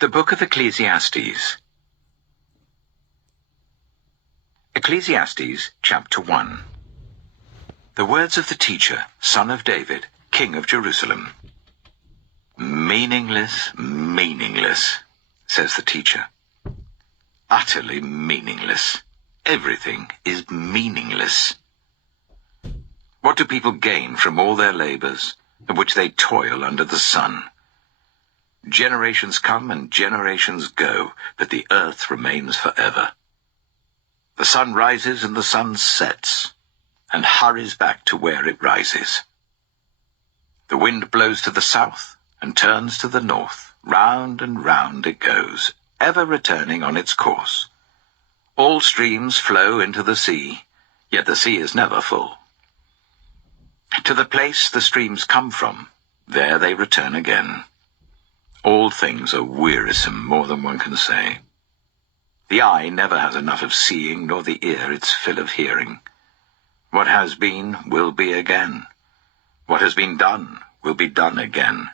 The Book of Ecclesiastes. Ecclesiastes, chapter 1. The words of the teacher, son of David, king of Jerusalem. Meaningless, meaningless, says the teacher. Utterly meaningless. Everything is meaningless. What do people gain from all their labors, in which they toil under the sun? Generations come and generations go, but the earth remains forever. The sun rises and the sun sets, and hurries back to where it rises. The wind blows to the south and turns to the north. Round and round it goes, ever returning on its course. All streams flow into the sea, yet the sea is never full. To the place the streams come from, there they return again. All things are wearisome, more than one can say. The eye never has enough of seeing, nor the ear its fill of hearing. What has been will be again. What has been done will be done again.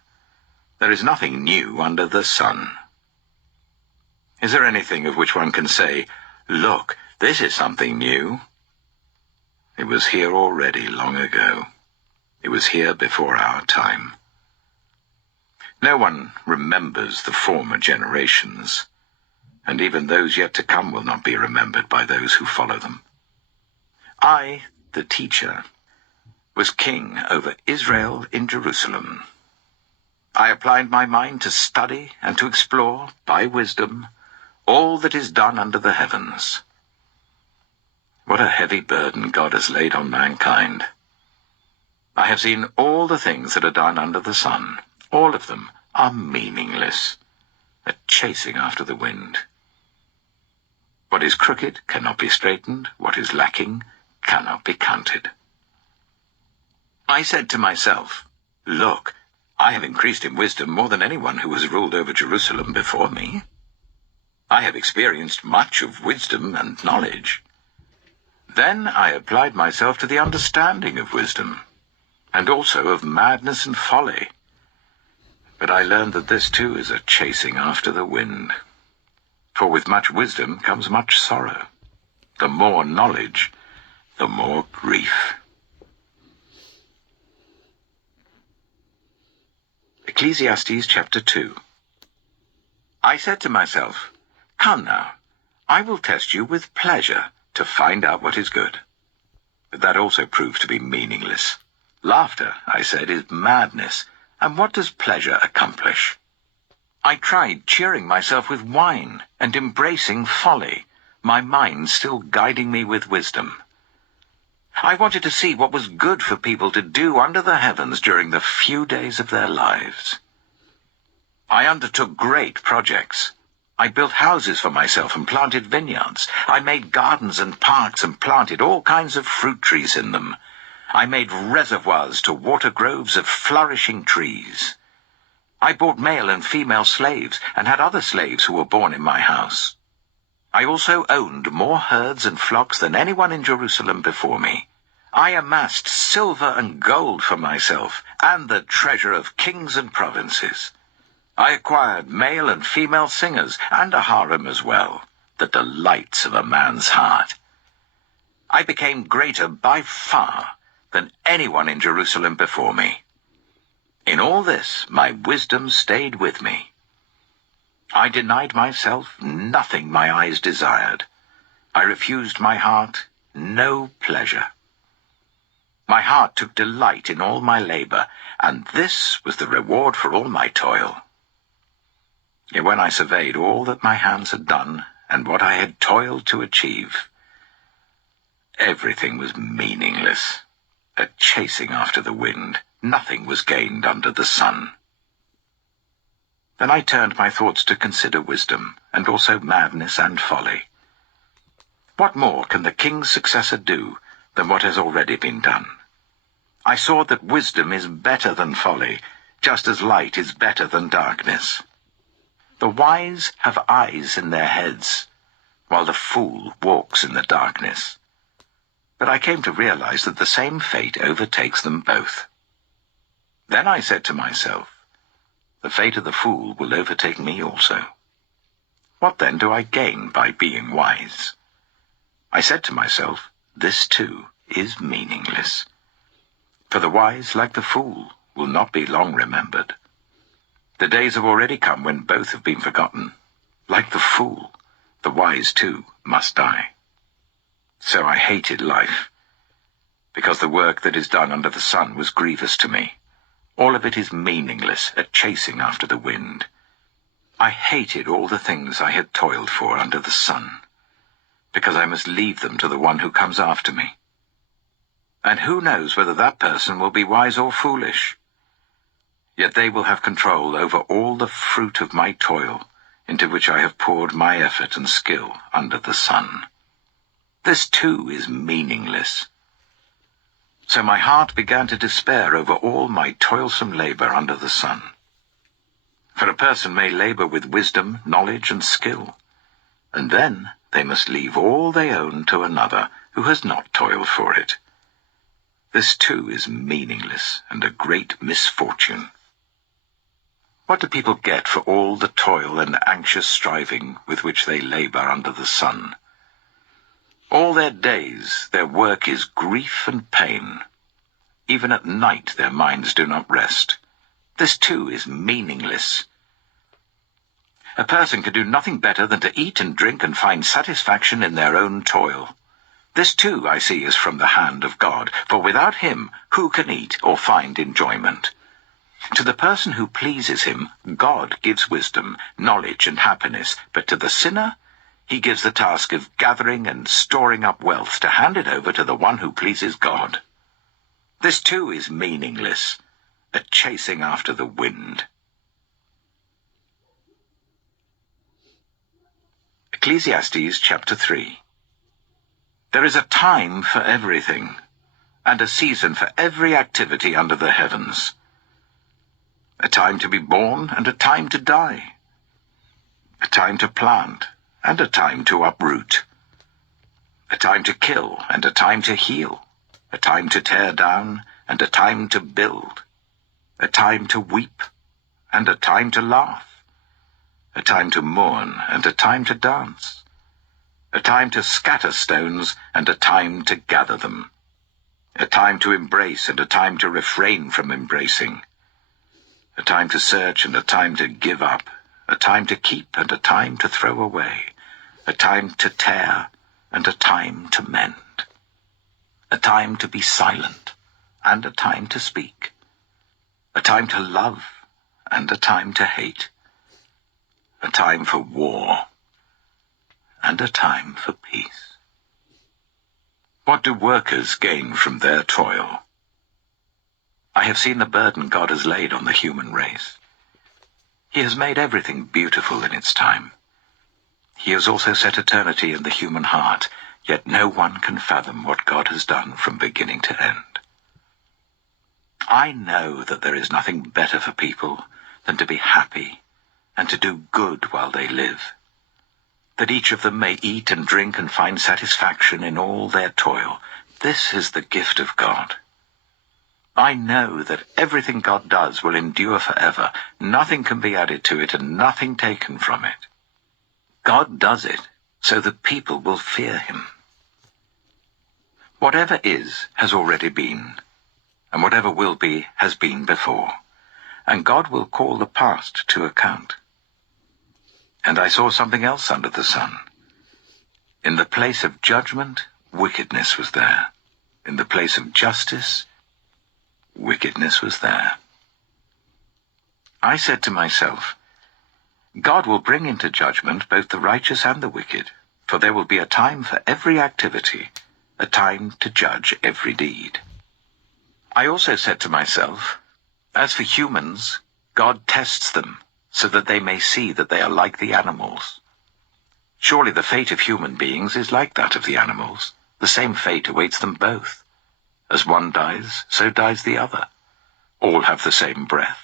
There is nothing new under the sun. Is there anything of which one can say, "Look, this is something new"? It was here already long ago. It was here before our time. No one remembers the former generations, and even those yet to come will not be remembered by those who follow them. I, the teacher, was king over Israel in Jerusalem. I applied my mind to study and to explore, by wisdom, all that is done under the heavens. What a heavy burden God has laid on mankind. I have seen all the things that are done under the sun. All of them are meaningless, a chasing after the wind. What is crooked cannot be straightened. What is lacking cannot be counted. I said to myself, "Look, I have increased in wisdom more than anyone who has ruled over Jerusalem before me. I have experienced much of wisdom and knowledge." Then I applied myself to the understanding of wisdom, and also of madness and folly. But I learned that this too is a chasing after the wind. For with much wisdom comes much sorrow. The more knowledge, the more grief. Ecclesiastes chapter 2. I said to myself, "Come now, I will test you with pleasure to find out what is good." But that also proved to be meaningless. Laughter, I said, is madness, and what does pleasure accomplish? I tried cheering myself with wine and embracing folly, my mind still guiding me with wisdom. I wanted to see what was good for people to do under the heavens during the few days of their lives. I undertook great projects. I built houses for myself and planted vineyards. I made gardens and parks and planted all kinds of fruit trees in them. I made reservoirs to water groves of flourishing trees. I bought male and female slaves and had other slaves who were born in my house. I also owned more herds and flocks than anyone in Jerusalem before me. I amassed silver and gold for myself and the treasure of kings and provinces. I acquired male and female singers and a harem as well, the delights of a man's heart. I became greater by far than anyone in Jerusalem before me. In all this, my wisdom stayed with me. I denied myself nothing my eyes desired. I refused my heart no pleasure. My heart took delight in all my labor, and this was the reward for all my toil. Yet when I surveyed all that my hands had done, and what I had toiled to achieve, everything was meaningless, a chasing after the wind. Nothing was gained under the sun. Then I turned my thoughts to consider wisdom, and also madness and folly. What more can the king's successor do than what has already been done? I saw that wisdom is better than folly, just as light is better than darkness. The wise have eyes in their heads, while the fool walks in the darkness. But I came to realize that the same fate overtakes them both. Then I said to myself, the fate of the fool will overtake me also. What then do I gain by being wise? I said to myself, this too is meaningless. For the wise, like the fool, will not be long remembered. The days have already come when both have been forgotten. Like the fool, the wise too must die. So I hated life, because the work that is done under the sun was grievous to me. All of it is meaningless, a chasing after the wind. I hated all the things I had toiled for under the sun, because I must leave them to the one who comes after me. And who knows whether that person will be wise or foolish? Yet they will have control over all the fruit of my toil, into which I have poured my effort and skill under the sun. This too is meaningless. So my heart began to despair over all my toilsome labor under the sun. For a person may labor with wisdom, knowledge, and skill, and then they must leave all they own to another who has not toiled for it. This too is meaningless and a great misfortune. What do people get for all the toil and anxious striving with which they labor under the sun? All their days their work is grief and pain. Even at night their minds do not rest. This too is meaningless. A person can do nothing better than to eat and drink and find satisfaction in their own toil. This too, I see, is from the hand of God, for without him who can eat or find enjoyment? To the person who pleases him, God gives wisdom, knowledge, and happiness, but to the sinner, he gives the task of gathering and storing up wealth to hand it over to the one who pleases God. This too is meaningless, a chasing after the wind. Ecclesiastes chapter 3. There is a time for everything, and a season for every activity under the heavens. A time to be born and a time to die. A time to plant and a time to uproot. A time to kill and a time to heal. A time to tear down and a time to build. A time to weep and a time to laugh. A time to mourn and a time to dance. A time to scatter stones and a time to gather them. A time to embrace and a time to refrain from embracing. A time to search and a time to give up. A time to keep and a time to throw away. A time to tear and a time to mend. A time to be silent and a time to speak. A time to love and a time to hate. A time for war and a time for peace. What do workers gain from their toil? I have seen the burden God has laid on the human race. He has made everything beautiful in its time. He has also set eternity in the human heart, yet no one can fathom what God has done from beginning to end. I know that there is nothing better for people than to be happy and to do good while they live, that each of them may eat and drink and find satisfaction in all their toil. This is the gift of God. I know that everything God does will endure forever. Nothing can be added to it and nothing taken from it. God does it so that people will fear him. Whatever is has already been, and whatever will be has been before, and God will call the past to account. And I saw something else under the sun. In the place of judgment, wickedness was there. In the place of justice, wickedness was there. I said to myself, God will bring into judgment both the righteous and the wicked, for there will be a time for every activity, a time to judge every deed. I also said to myself, as for humans, God tests them, so that they may see that they are like the animals. Surely the fate of human beings is like that of the animals. The same fate awaits them both. As one dies, so dies the other. All have the same breath.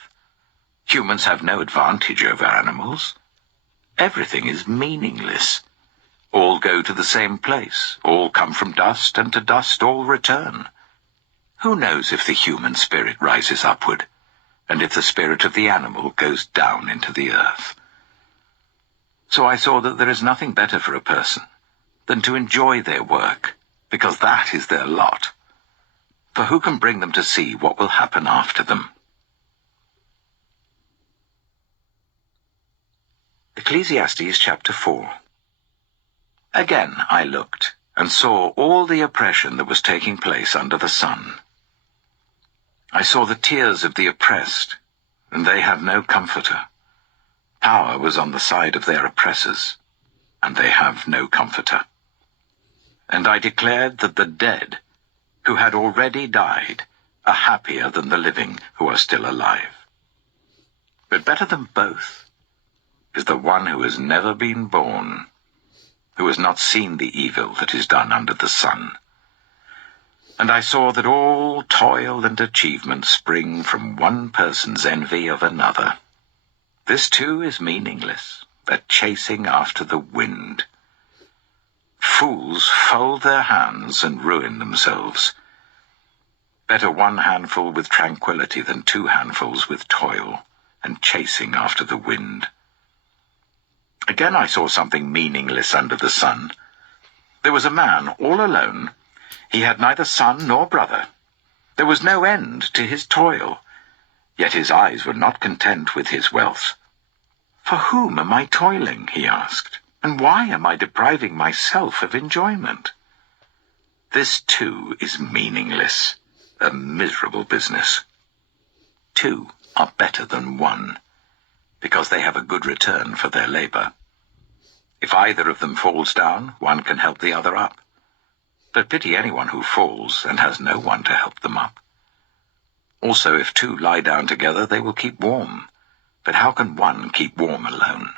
Humans have no advantage over animals. Everything is meaningless. All go to the same place. All come from dust, and to dust all return. Who knows if the human spirit rises upward? and if the spirit of the animal goes down into the earth. So I saw that there is nothing better for a person than to enjoy their work, because that is their lot. For who can bring them to see what will happen after them? Ecclesiastes chapter 4. Again I looked, and saw all the oppression that was taking place under the sun. I saw the tears of the oppressed, and they had no comforter. Power was on the side of their oppressors, and they have no comforter. And I declared that the dead, who had already died, are happier than the living who are still alive. But better than both is the one who has never been born, who has not seen the evil that is done under the sun. And I saw that all toil and achievement spring from one person's envy of another. This too is meaningless, a chasing after the wind. Fools fold their hands and ruin themselves. Better one handful with tranquility than 2 handfuls with toil and chasing after the wind. Again I saw something meaningless under the sun. There was a man all alone. He had neither son nor brother. There was no end to his toil, yet his eyes were not content with his wealth. For whom am I toiling, he asked, and why am I depriving myself of enjoyment? This too is meaningless, a miserable business. 2 are better than 1, because they have a good return for their labor. If either of them falls down, one can help the other up. But pity anyone who falls and has no one to help them up. Also, if 2 lie down together, they will keep warm. But how can one keep warm alone?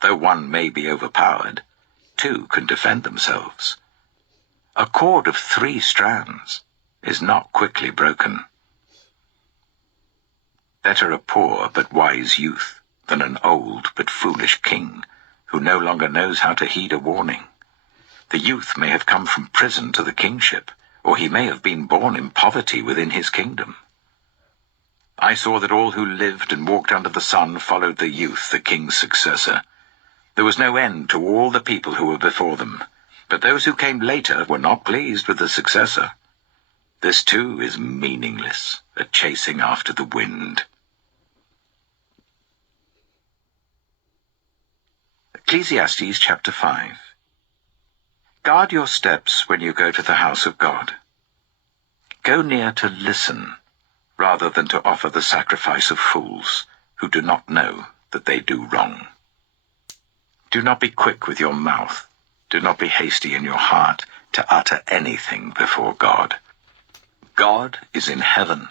Though one may be overpowered, 2 can defend themselves. A cord of 3 strands is not quickly broken. Better a poor but wise youth than an old but foolish king who no longer knows how to heed a warning. The youth may have come from prison to the kingship, or he may have been born in poverty within his kingdom. I saw that all who lived and walked under the sun followed the youth, the king's successor. There was no end to all the people who were before them, but those who came later were not pleased with the successor. This too is meaningless, a chasing after the wind. Ecclesiastes chapter 5. Guard your steps when you go to the house of God. Go near to listen, rather than to offer the sacrifice of fools, who do not know that they do wrong. Do not be quick with your mouth. Do not be hasty in your heart to utter anything before God. God is in heaven,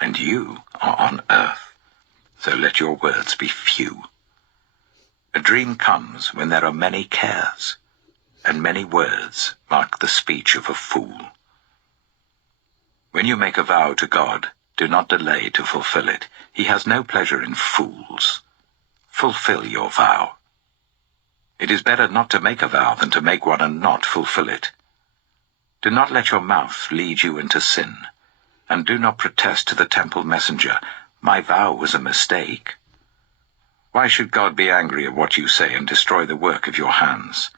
and you are on earth, so let your words be few. A dream comes when there are many cares, and many words mark the speech of a fool. When you make a vow to God, do not delay to fulfill it. He has no pleasure in fools. Fulfill your vow. It is better not to make a vow than to make one and not fulfill it. Do not let your mouth lead you into sin, and do not protest to the temple messenger, "My vow was a mistake." Why should God be angry at what you say and destroy the work of your hands?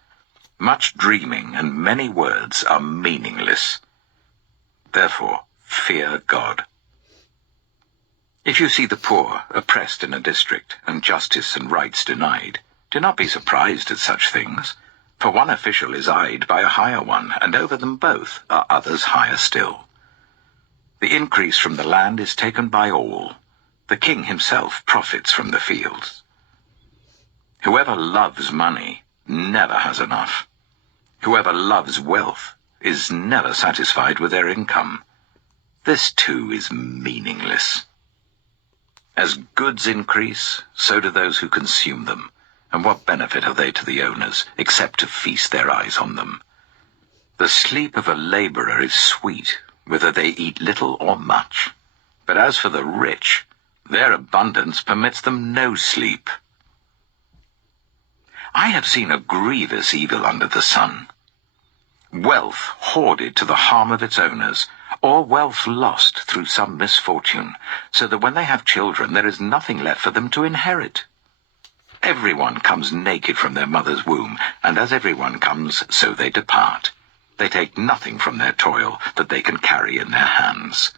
Much dreaming and many words are meaningless. Therefore, fear God. If you see the poor oppressed in a district, and justice and rights denied, do not be surprised at such things, for one official is eyed by a higher one, and over them both are others higher still. The increase from the land is taken by all. The king himself profits from the fields. Whoever loves money never has enough. Whoever loves wealth is never satisfied with their income. This too is meaningless. As goods increase, so do those who consume them, and what benefit are they to the owners, except to feast their eyes on them? The sleep of a laborer is sweet, whether they eat little or much. But as for the rich, their abundance permits them no sleep. I have seen a grievous evil under the sun. Wealth hoarded to the harm of its owners, or wealth lost through some misfortune, so that when they have children there is nothing left for them to inherit. Everyone comes naked from their mother's womb, and as everyone comes, so they depart. They take nothing from their toil that they can carry in their hands.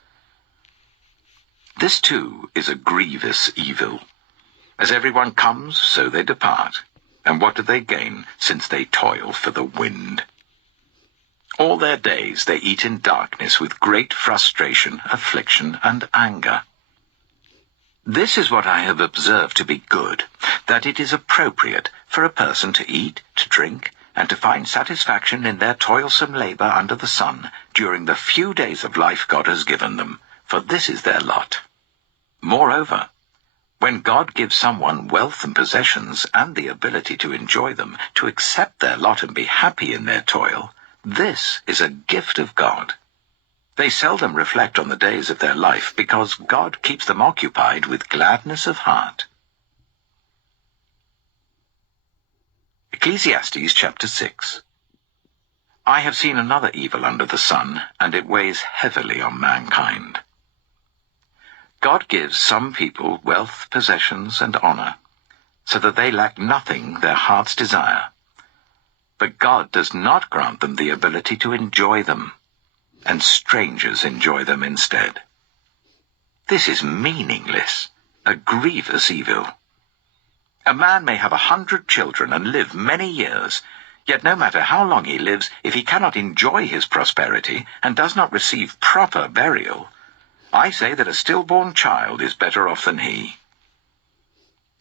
This too is a grievous evil. As everyone comes, so they depart. And what do they gain, since they toil for the wind? All their days they eat in darkness with great frustration, affliction, and anger. This is what I have observed to be good, that it is appropriate for a person to eat, to drink, and to find satisfaction in their toilsome labor under the sun during the few days of life God has given them, for this is their lot. Moreover, when God gives someone wealth and possessions and the ability to enjoy them, to accept their lot and be happy in their toil, this is a gift of God. They seldom reflect on the days of their life because God keeps them occupied with gladness of heart. Ecclesiastes chapter 6. I have seen another evil under the sun, and it weighs heavily on mankind. God gives some people wealth, possessions, and honor, so that they lack nothing their hearts desire. But God does not grant them the ability to enjoy them, and strangers enjoy them instead. This is meaningless, a grievous evil. A man may have 100 children and live many years, yet no matter how long he lives, if he cannot enjoy his prosperity and does not receive proper burial, I say that a stillborn child is better off than he.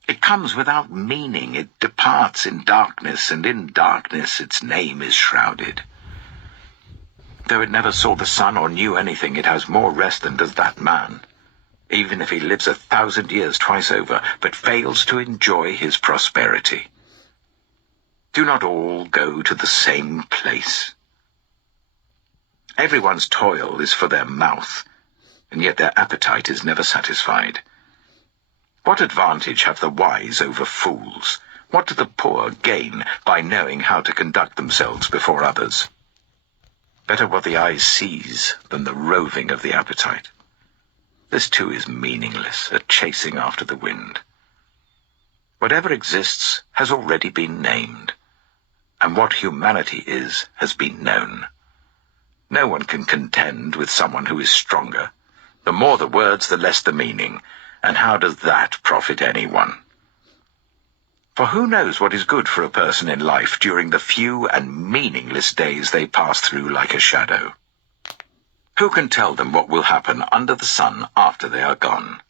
It comes without meaning, it departs in darkness, and in darkness its name is shrouded. Though it never saw the sun or knew anything, it has more rest than does that man, even if he lives 1,000 years twice over, but fails to enjoy his prosperity. Do not all go to the same place. Everyone's toil is for their mouth, and yet their appetite is never satisfied. What advantage have the wise over fools? What do the poor gain by knowing how to conduct themselves before others? Better what the eye sees than the roving of the appetite. This too is meaningless, a chasing after the wind. Whatever exists has already been named, and what humanity is has been known. No one can contend with someone who is stronger. The more the words, the less the meaning, and how does that profit anyone? For who knows what is good for a person in life during the few and meaningless days they pass through like a shadow? Who can tell them what will happen under the sun after they are gone?